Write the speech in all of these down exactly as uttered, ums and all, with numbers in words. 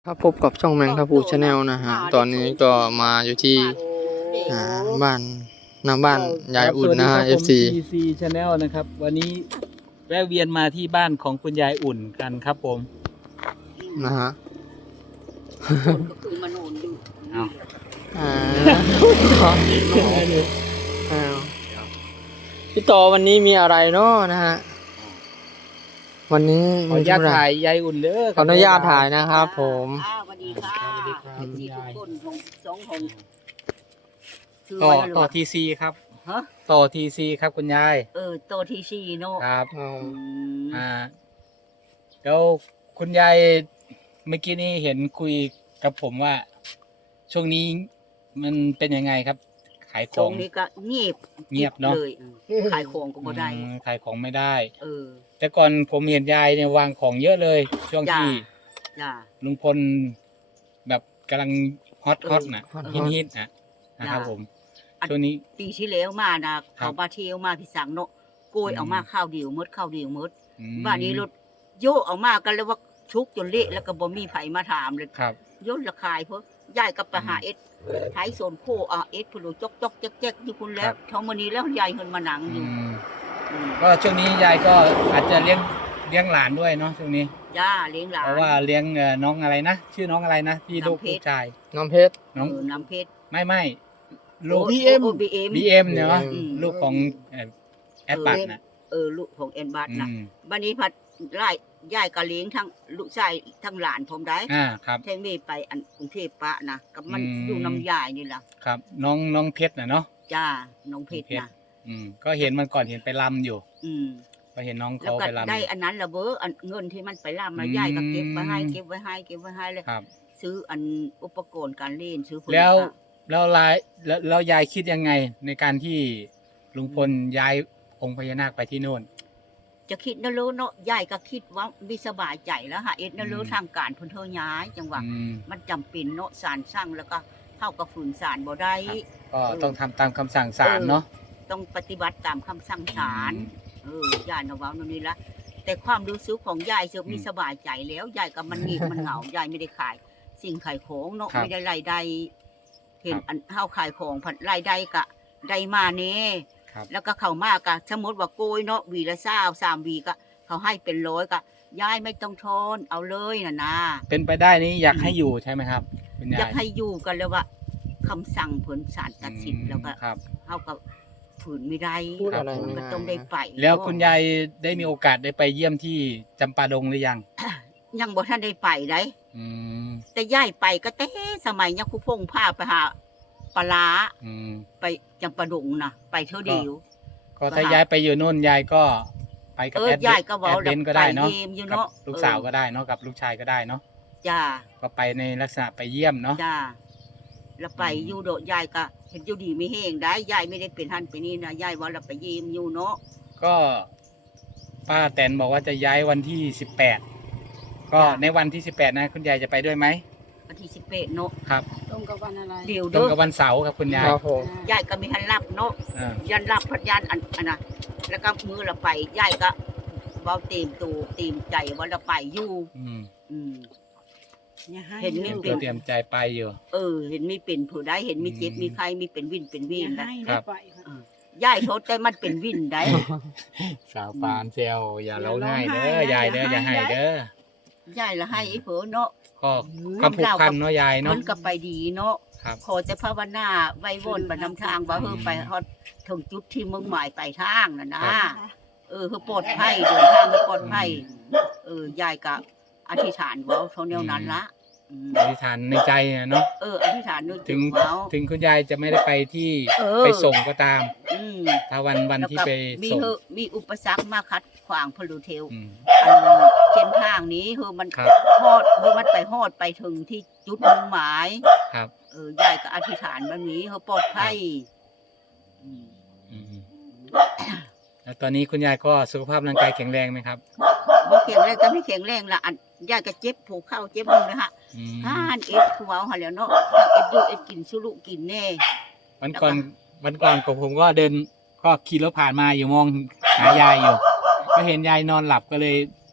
ครับพบกับช่องแมงทัพูชาแนลนะฮะตอนนี้ก็มาอยู่ที่อ่าบ้านหน้าบ้านยายอุ่นนะฮะ เอฟ ซีที ซี Channel นะครับวันนี้แวะเวียนมาที่บ้านของคุณยายอุ่นกันครับผมนะฮะคนก็คือมโนนอยู่เอาอ่าอ้าวพี่ต่อวันนี้มีอะไรเนาะนะฮะวันนี้ขออนุญาตถ่ายยายอุ่นเด้อขออนุญาตถ่ายนะครับผมอ่าสวัสดีค่ะสวัสดีครับที่ทุกคนของสองของชื่อต่อว่าอะไรต่อวะที ซี ครับฮะต่อ ที ซี ครับคุณยายเออโตทีซีโนครับอืมอืมอ่าแล้วคุณยายเมื่อกี้นี้เห็นคุยกับผมว่า ช่วงนี้มันเป็นยังไงครับ ขายขช่อวงงนี้ก็เงียบเงียบเนอะเลยขายของก็บ่ได้อืมขายของไม่ได้เออแต่ก่อนผมเห็นยายเนี่ยวางของเยอะเลย ช่วงจ้าที่จ้าลุงพลแบบกำลังฮอตฮอตนะฮอตฮิตฮิตนะนะครับจ้ะผมอันช่วงนี้ปีที่แล้วมานะเขามาเที่ยวมาพี่สังเนาะโกยอืมเอามาข้าวเดียวหมดข้าวเดียวหมดอืมบ้านนี้รถโยกเอามากันเลยว่าชุกจนเละแล้วก็บ่มีไผมาถามเลยครับย่นราคายเพราะยายกับไปหาเอ็ดไทยโซนโคอ่ะเอ็ดพลูจกจกแจ๊กแจ๊กอยู่คุณแล้วเท่ามื้อนี้แล้วยายเฮินมาหนังออืยู่มอืมก็ช่วงนี้ยายก็อาจจะเลี้ยงเลี้ยงหลานด้วยเนาะช่วงนี้ย่าเลี้ยงหลานเพราะว่าเลี้ยงเอ่อน้องอะไรนะชื่อน้องอะไรนะที่ลูกน้ำเพชรลูกชายน้องเพชรน้องเออน้ำเพชรไม่ไม่ลูกโอ้บี เอ็มโบีเอ็มบีเอ็มเนาะอืมลูกของเอ่อแอดปัดนะเออลูกของเอ็นบัตอืนะมบัดนี้พัดไล่ยายก็เลี้ยงทั้งลูกชายทั้งหลานผมได้อ่าครับแทงเมไปอันกรุงเทพปะนะกับมันอืมอยู่น้ำยายนี่ล่ะครับ น้องน้องเพชรนะเนาะจ้าน้องเพชรนะอืมก็เห็นมันก่อนเห็นไปลำอยู่อืมก็เห็นน้องแล้วเขาก็ไปลำอได้ยู่อันนั้นละเบออันเงินที่มันไปล่ามาอืมยายก็เก็บไว้ให้เก็บไว้ให้เก็บไว้ให้เลยครับซื้ออันอุปกรณ์การเล่นซื้อผแล้วลิตภัณฑ์แล้วลายแล้วแล้วยายคิดยังไงในการที่ลุงพลย้ายองค์พญานาคไปที่โน่นจะคิดนะรู้เนาะยายก็คิดว่าวิสบายใจแล้วค่ะเอ็ดนะรู้อืมทางการเพิ่นเทย้ายจังหวะอืมมันจำเป็นเนาะสารสร้างแล้วก็เข้ากับฝืนสารบ่ได้ก็ต้องทำตามคำสั่งศาลเนาะต้องปฏิบัติตามคำสั่งศาลเออยายนะเว้านั่นนี่ละแต่ความรู้สึกของยายเสือมีสบายใจแล้วยายก็มันงีบมันเหงายายไม่ได้ขาย สิ่งขายของเนาะไม่ได้รายได้เห็นอันเฮาขายของผัดรายได้กะได้มาเน่ครับแล้วก็เข้ามากะสมมติว่าโกยเนาะวีละเศร้าสามวีก็เขาให้เป็นร้อยก็ยายไม่ต้องทอนเอาเลยน่ะนะเป็นไปได้นี้อยากให้อยู่ใช่ไหมครับคุณยายอยากให้อยู่กันเลยว่าคำสั่งผลศาลตัดสินแล้วก็ครับเฮาก็ฝืนไม่ได้พูดอะไรครับไม่ก็ได้ต้องได้ไปแล้วคุณยายได้มีโอกาสได้ไปเยี่ยมที่จำปาดงหรือยังยังบ่ทันได้ไปได้อืมแต่ยายไปก็แต่สมัยยังคุพงพาไปหาปลาร้าอืมไปจำปาดงนะไปเท่าเดียวก็ถ้าย้ายไปอยู่โน่นยายก็ไปกับเออแอดยายก็เว้าแอดเบนก็ได้เนาะไปเยี่ยมอยู่กับเนาะลูกสาวเออก็ได้เนาะกับลูกชายก็ได้เนาะจ้าก็ไปในลักษณะไปเยี่ยมเนาะจ้าแล้วไปอยู่โดดยายก็เห็นอยู่ดีไม่แห้งได้ยายไม่ได้เป็นหันไปนี่นะยายว่าเราไปเยี่ยมอยู่เนาะก็ป้าแตนบอกว่าจะย้ายวันที่สิบแปดก็ในวันที่สิบแปดนะคุณยายจะไปด้วยไหมวันที่สิบแปดเนาะครับตรงกับวันอะไรเดี๋ยวตรเด้งอกับวันเสาร์ครับคุณยายครับผมยายก็มีหันรับเนาะอ่ายันรับพัดยันอันอันน่ะแล้วก็มือเราไปยายก็เว้าเต็มตูเต็มใจว่าเราไปอยู่อืมอืมอย่าให้เห็นมีก็เตรียมใจไปอยู่เออ เห็นมีเป็นผู้ได้เห็นมีเจ็บอืมมีใครมีเป็นวินเป็นอวินย่าได้ให้ครัได้บไปค่ะยายโทษแต่มันเป็นวินได้สาวปานเซลอย่าร้องไห้อย่าร้เด้องไห้อยายเด้ออย่าอย่าให้ให้เด้อยายละให้ไอ้เผอเนาะก็ความผูกพันเนาะยายมัเนาะนก็ไปดีเนาะครับขอแต่ภาวนาไว้วนไปนำทางว่าเฮอไปฮอดถึงจุดที่มึงหมายไปทางน่ะนะเออเฮอปลอดภัยเดินทางเฮอปลอดภัยเออยายก็อธิษฐานเว้าเท่าแนวนั้นละอืมอธิษฐานในใจอะเนาะเอออธิษฐานนึกถึถึงงเว้าถึงคุณยายจะไม่ได้ไปที่เออไปส่งก็ตามอืมถ้าวันวันแล้วที่ก็ไปมีส่งเฮอมีอุปสรรคมาคัดขวางพลูเทลอืมอันเส้นทางนี้คือมันครับฮอดคือมันไปฮอดไปถึงที่จุดมุ่งหมายครับเออยายก็อธิษฐานแบบนี้เขาปลอดภัยอืมอืมแล้วตอนนี้คุณยายก็สุขภาพร่างกายแข็งแรงไหมครับบ่แข็งแรงก็ไม่แข็งแรงละอันยายก็เจ็บผูกเข้าเจ็บมือนะฮะอืมฮ่านเอ็ดคือเว้าหาแล้วเนาะถ้าเอ็ดอยู่เอ็ดกินสุรุกินแน่วันก่อนวันก่อนกับผมก็เดินก็ขี่รถผ่านมาอยู่มองหายายอยู่ ก็เห็นยายนอนหลับก็เลย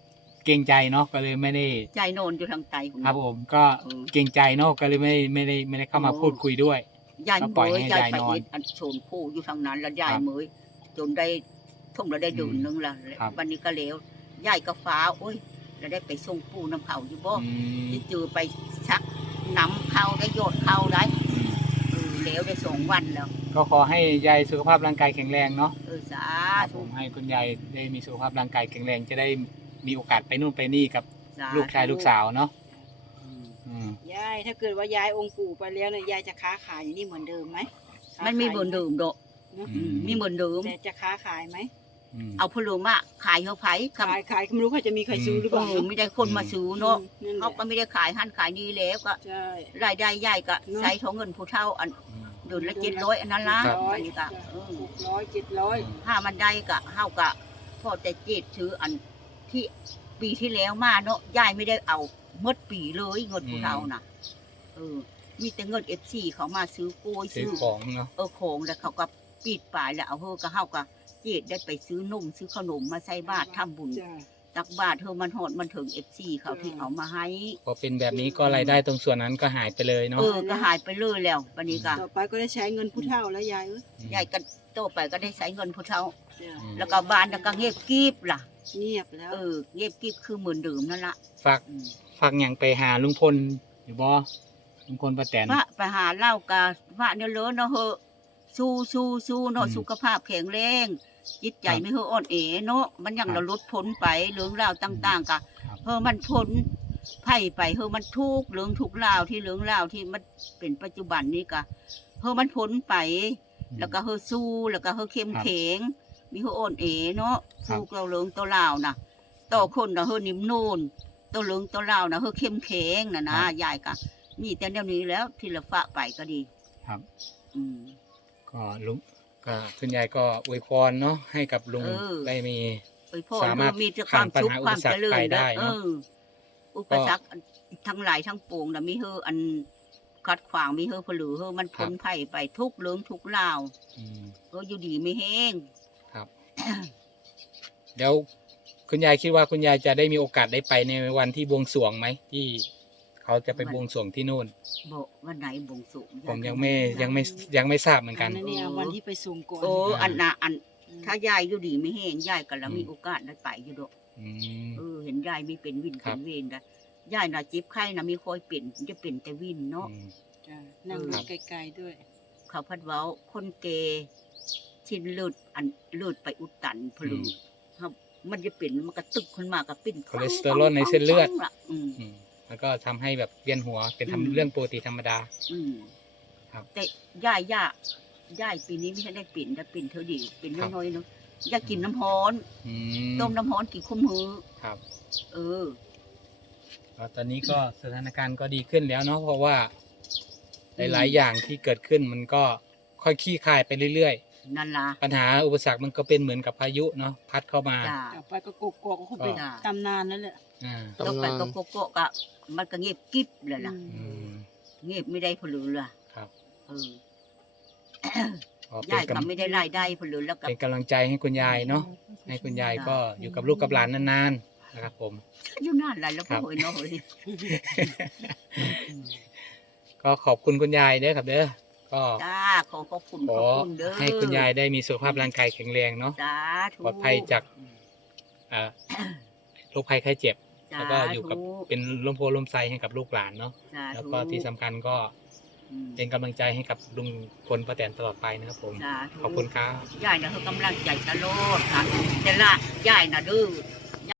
เกรงใจเนาะก็เลยไม่ได้ใจโนนอยู่ทางใจของครับผมก็เกรงใจเนาะก็เลยไม่ไม่ได้ไม่ได้เข้ามาพูดคุยด้วยยายก็เมปล่อยยให้ยายยายไปนอนเอ็ดอันโชนผู้อยู่ทางนั้นแล้วยายครับเมยจนได้ท่มเราได้เดือนนึงละครับวันนี้ก็แล้วยายก็ฟ้าโอ้ยแล้วได้ไปส่งปู่น้ำเขาอยู่บ่อืมที่เจอไปชักน้ำเข้าได้โยดเข้าได้เออแล้วได้สองวันแล้วก็ขอให้ยายสุขภาพร่างกายแข็งแรงเนาะเออสาครับผธุมให้คุณยายได้มีสุขภาพร่างกายแข็งแรงจะได้มีโอกาสไปนู่นไปนี่กับสาลูกชายลูกสาวเนาะอืมอืมยายถ้าเกิดว่ายายองค์ปู่ไปแล้วเนี่ยยายจะค้าขายอย่างนี้เหมือนเดิมไหมค้ามันมีขายเหมือนเดิมดอกเนอะอืมมีเหมือนเดิมแต่จะค้าขายไหมอืมเอาพลุมาขายเขาไผ่คขายขายไม่รู้เขาจะมีใครซื้อหรือเปำล่าเออไม่ได้คนมาซื้อเนาะนั่นแหเขาละก็ไม่ได้ขายหั่นขายดีแล้วก็ใช่รายได้ใหญ่ก็เนอะใช้ของเงินผู้เฒ่าอันอืมเดือนละเจ็ดร้อยอันนั้นละครับอันนี้ก็เออหกร้อยเจ็ดร้อยถ้ามันได้ก็เฮาก็พอแต่เจ็ดซื้ออันที่ปีที่แล้วมาเนาะยายไม่ได้เอาหมดปีเลยเงินผู้เฒ่าน่ะเออ มีแต่เงิน เอฟ ซี เขามาซื้อโกยซื้อซื้อของเนาะเออของแล้วเขาก็ปิดปลายแล้วเอาเฮอก็เฮาก็เจ็ดได้ไปซื้อนมซื้อขนมมาใส่บาตรทำบุญจ้ะตักบาตรเธอมันหอดมันถึง เอฟ ซี เขาที่เอามาให้พอเป็นแบบนี้ก็รายได้ตรงส่วนนั้นก็หายไปเลยเนาะเออก็หายไปเลยแล้ววันนี้ก็ต่อไปก็ได้ใช้เงินผู้เฒ่าแล้วยายเอ้ยยายก็โตไปก็ได้ใช้เงินผู้เฒ่าจ้ะอืมแล้วก็บ้านแล้วก็เงียบกริบล่ะเงียบแล้วเออเงียบกริบคือเหมือนเดิมนั่นละฝากอืมฝากอย่างไปหาลุงพลอยู่บ่ลุงพลป้าแตนพระไปหาเล่ากะว่าเนี่ยเลยเนาะเฮอะสู้สู้สู้เนาะอืมสุขภาพแข็งแรงจิตใจครับไม่เฮอะอ่อนเอเนาะมันยังครับระลดพ้นไปเรื่องราวต่างๆกะครับเฮอมันพ้นไผ่ไปเฮอมันทุกข์เรื่องทุกข์ราวที่เรื่องราวที่มันเป็นปัจจุบันนี้กะเฮอมันพ้นไป แล้วก็เฮอสู้แล้วก็เฮอเข้มครับแข็งมีเฮออ่อนเอเนาะครับสู้เราเรื่องตัวราวน่ะต่อคนน่ะเฮอนิ่มนูนตัวเรื่องตัวราวน่ะเฮอเข้มแข็งน่ะนะยายกะมีแต่เดี๋ยวนี้แล้วที่ละฝะไปก็ดีครับอืมก็ลุงก็คุณยายก็อวยพรเนาะให้กับลุงเออได้มีไปพ่อสามารถมีแต่ความสุขผ่านปัญหาความเจริญอุปสรรคไปได้เอเนอะออุปสรรคทั้งหลายทั้งปวงน่ะมีเฮออันขัดขวางมีเฮอผลือเฮอมันพ้นภัยไปทุกเรื่องทุกราวอืมเฮออยู่ดีไม่แห้งครับ เดี๋ยวคุณยายคิดว่าคุณยายจะได้มีโอกาสได้ไปในวันที่บวงสรวงไหมที่เขาจะไปบวงสรวงที่นู่นบอกวันไหนบวงสรวงผมยังไม่ยังไม่ยังไม่ทราบเหมือนกันอันนั้นเนี่ยวันที่ไปส่งก่อนโอ้อันน่ะอันอืมถ้ายายอยู่ดีไม่แห้งยายก็แล้วอืมมีโอกาสได้ไปอยู่ดอกอืมเออเห็นยายมีเป็นวินครัเป็บนเวรได้ยายน่ะจิบไข้น่ะมีคอยเป็นจะเป็นแต่วินเนาะอืมจ้ะนั่งเออรถไกลๆด้วยเขาพัดเว้าคนเกชินเลือดอันเลือดไปอุดตันพลือครับมันจะเป็นมันก็ตึกขึ้นมาก็ปิ้นคอเลสเตอรอลในเส้นเลือดล่ะอืมอืมแล้วก็ทำให้แบบเวียนหัวเป็นอืมทำเรื่องปกติธรรมดาอืมครับแต่ย่ายย่าย่ายปีนี้ไม่ใช่ได้ปิ่นได้ปิ่นเท่าดีเป็นครับน้อยๆเนาะอยากกินน้ำฮ้อนอืต้มน้ำฮ้อนกินคุ้มมือครับเออแล้วตอนนี้ก็สถานการณ์ก็ดีขึ้นแล้วเนาะเพราะว่าอืมหลายๆอย่างที่เกิดขึ้นมันก็ค่อยคลี่คลายไปเรื่อยนั่นล่ะๆ ปัญหาอุปสรรคมันก็เป็นเหมือนกับพายุเนาะพัดเข้ามาจ้าต่อไปก็กกอกก็คงเป็นจ้ะตำนานนั่นแหละอ่าต้องไปก็โกโก้ก็มันก็เงียบกิ๊บเลยล่ะอืมอืมเงียบไม่ได้ผลือล่ะครับเออก็เป็ย่าน ยกำก็ไม่ได้รายได้ผลือแล้วก็เป็นกำลังใจให้คุณยายเนาะให้คุณยายก็อยู่กับลูกกับหลานนานๆนะครับผมอยู่นั่นแหละแล้วครัก็บโอยเนาะเฮ้ยก็ขอบคุณคุณยายเด้อครับเด้อก็จ้าขอขอบคุณขขออบคุณเด้อให้คุณยายได้มีสุขภาพร่างกายแข็งแรงเนาะสาธุปลอดภัยจาก อ่าโรคภัยไข้เจ็บ แล้วก็อยู่กับสาธุเป็นลมโพลมไซให้กับลูกหลานเนาะสาธุแล้วก็ที่สำคัญก็อืมเป็นกำลังใจให้กับลุงพลป้าแตนตลอดไปนะครับผมสาธุขอบคุณครับยายน่ะเขากำลังใจตลอดค่ะแต่ละยายน่ะดื้อ